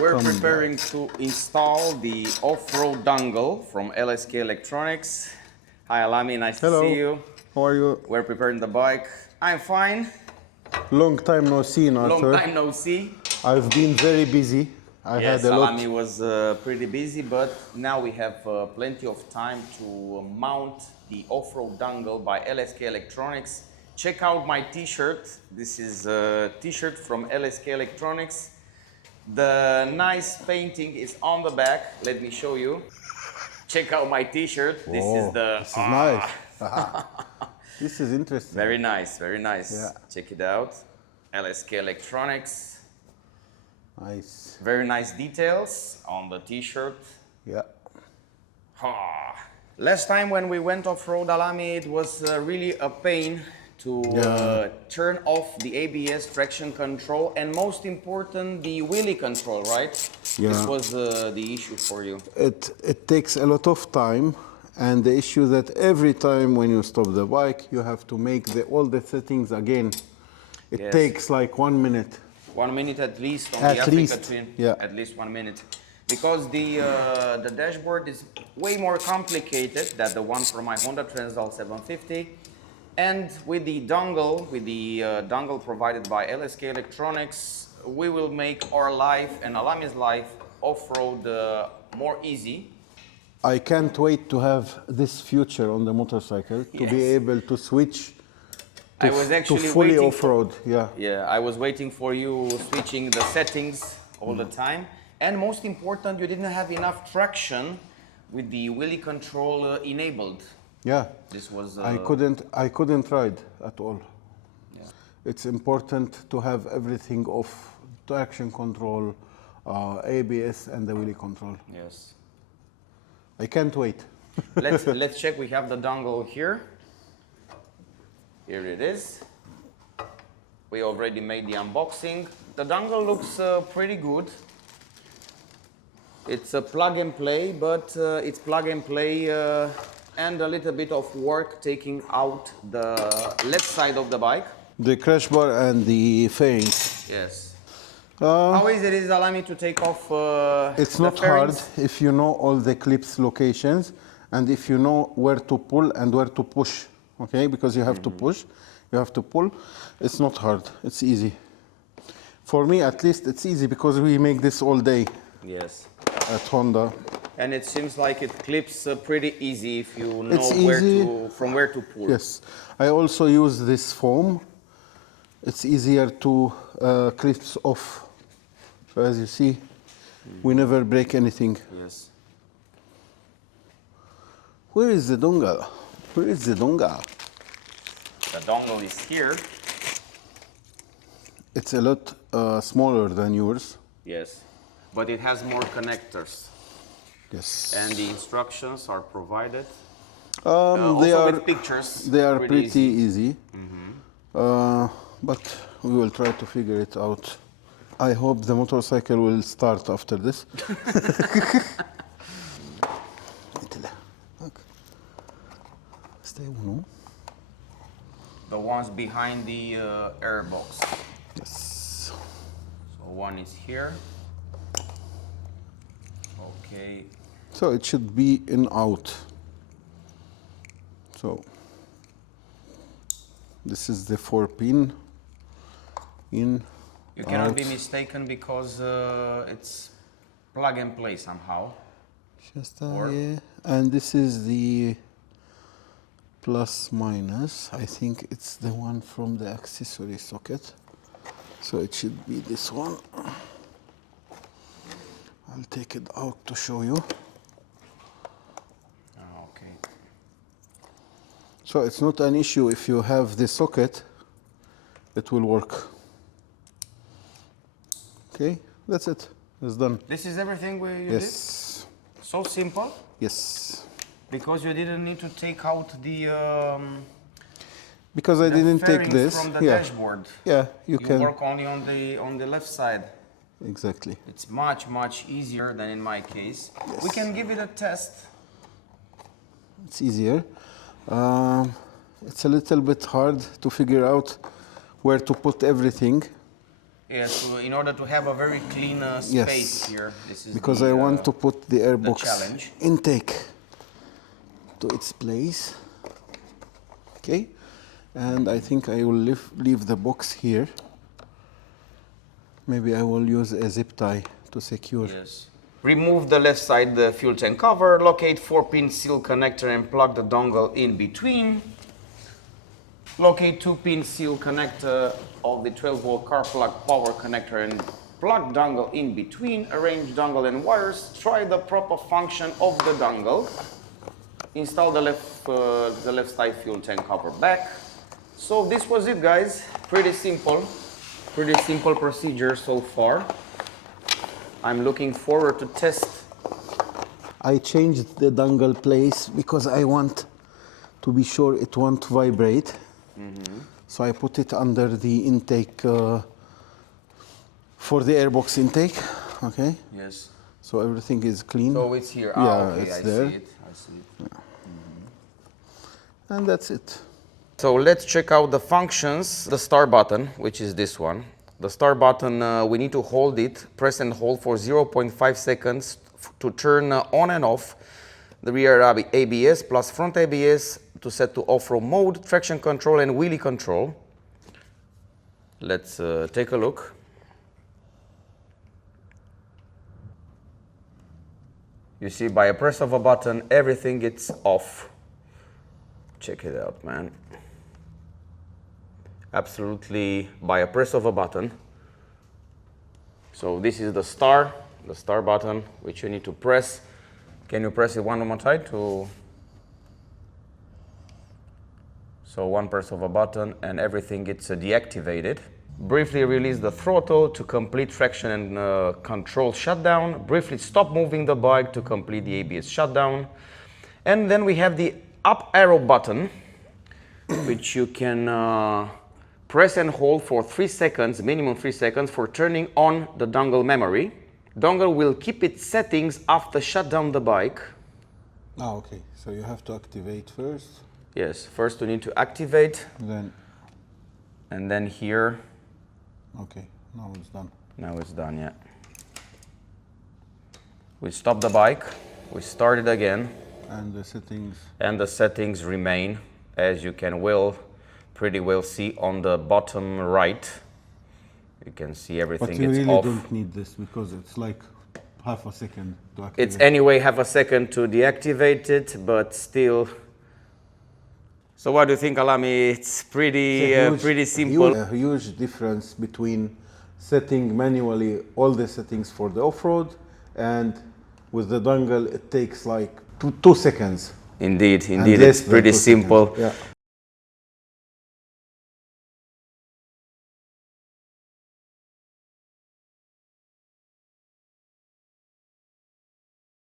We're preparing to install the off-road dongle from LSK Electronics. Hi Alami, nice to see you. How are you? We're preparing the bike. I'm fine. Long time no see, Arthur. Long time no see. I've been very busy. I Yes, had a lot. Alami was pretty busy, but now we have plenty of time to mount the off-road dongle by LSK Electronics. Check out my t-shirt. This is a t-shirt from LSK Electronics. The nice painting is on the back. Let me show you. Check out my t-shirt. This is the... This is nice. This is interesting. Very nice, very nice. Yeah. Check it out. LSK Electronics. Nice. Very nice details on the t-shirt. Yeah. Last time when we went off-road, Alami, it was really a pain to turn off the ABS traction control and most important, the wheelie control, right? Yeah. This was the issue for you. It takes a lot of time, and the issue that every time when you stop the bike, you have to make all the settings again. It takes like 1 minute. 1 minute at least on At the Africa least, Twin. yeah. At least 1 minute. Because the dashboard is way more complicated than the one from my Honda Transall 750. And with the dongle provided by LSK Electronics, we will make our life and Alami's life off-road more easy. I can't wait to have this feature on the motorcycle, to be able to switch to fully off-road. Yeah, I was waiting for you switching the settings all the time. And most important, you didn't have enough traction with the wheelie control enabled. Yeah, this was. I couldn't ride at all. Yeah. It's important to have everything off: traction control, ABS, and the wheelie control. Yes. I can't wait. let's check. We have the dongle here. Here it is. We already made the unboxing. The dongle looks pretty good. It's a plug and play, but it's plug and play and a little bit of work taking out the left side of the bike. The crash bar and the fairings. Yes. How easy it is, Alami, to take off it's not hard if you know all the clips locations and if you know where to pull and where to push. Okay, because you have to push, you have to pull. It's not hard, it's easy. For me, at least, it's easy because we make this all day. Yes. At Honda. And it seems like it clips pretty easy if you know from where to pull. Yes. I also use this foam. It's easier to clips off. So as you see, we never break anything. Yes. Where is the dongle? Where is the dongle? The dongle is here. It's a lot smaller than yours. Yes. But it has more connectors. Yes. And the instructions are provided. With pictures. They are pretty easy. But we will try to figure it out. I hope the motorcycle will start after this. The ones behind the airbox. Yes. So one is here. Okay. So it should be in out. So this is the 4-pin in. You cannot be mistaken because it's plug and play somehow. Just yeah. And this is the plus minus. I think it's the one from the accessory socket. So it should be this one. I'll take it out to show you. Okay. So it's not an issue if you have the socket, it will work. Okay, that's it. It's done. This is everything you did? Yes. So simple? Yes. Because you didn't need to take out the because I didn't take this from the dashboard. Yeah, you can work only on the left side. Exactly. It's much easier than in my case. Yes. We can give it a test. It's easier. It's a little bit hard to figure out where to put everything. Yes, so in order to have a very clean space here, this is because the, I want to put the airbox challenge. intake to its place. Okay, and I think I will leave the box here. Maybe I will use a zip tie to secure. Yes. Remove the left side the fuel tank cover, locate 4-pin seal connector and plug the dongle in between. Locate 2-pin seal connector of the 12-volt car plug power connector and plug dongle in between. Arrange dongle and wires. Try the proper function of the dongle. Install the left side fuel tank cover back. So this was it, guys. Pretty simple procedure so far. I'm looking forward to test. I changed the dongle place because I want to be sure it won't vibrate. So I put it under the intake for the airbox intake. Okay. Yes. So everything is clean. So it's here. Yeah, Okay, it's I there. see it. I see it. Yeah. And that's it. So let's check out the functions. The start button, which is this one. The start button, we need to hold it, press and hold for 0.5 seconds to turn on and off the rear ABS plus front ABS to set to off-road mode, traction control and wheelie control. Let's take a look. You see, by a press of a button, everything gets off. Check it out, man. Absolutely by a press of a button. So this is the star button, which you need to press. Can you press it one more time so one press of a button and everything gets deactivated. Briefly release the throttle to complete traction and control shutdown. Briefly stop moving the bike to complete the ABS shutdown. And then we have the up arrow button, which you can press and hold for 3 seconds, minimum 3 seconds, for turning on the dongle memory. Dongle will keep its settings after shut down the bike. Ah, okay. So you have to activate first. Yes, first we need to activate. Then. And then here. Okay, now it's done. Now it's done, yeah. We stop the bike, we start it again. And the settings. And the settings remain, as you can pretty well see on the bottom right. You can see everything But you it's really off. don't need this because it's like half a second to activate. It's anyway half a second to deactivate it, but still. So what do you think, Alami? It's pretty simple. A huge difference between setting manually all the settings for the off-road, and with the dongle it takes like 2 seconds. Indeed, Less it's than pretty 2 simple. seconds. Yeah.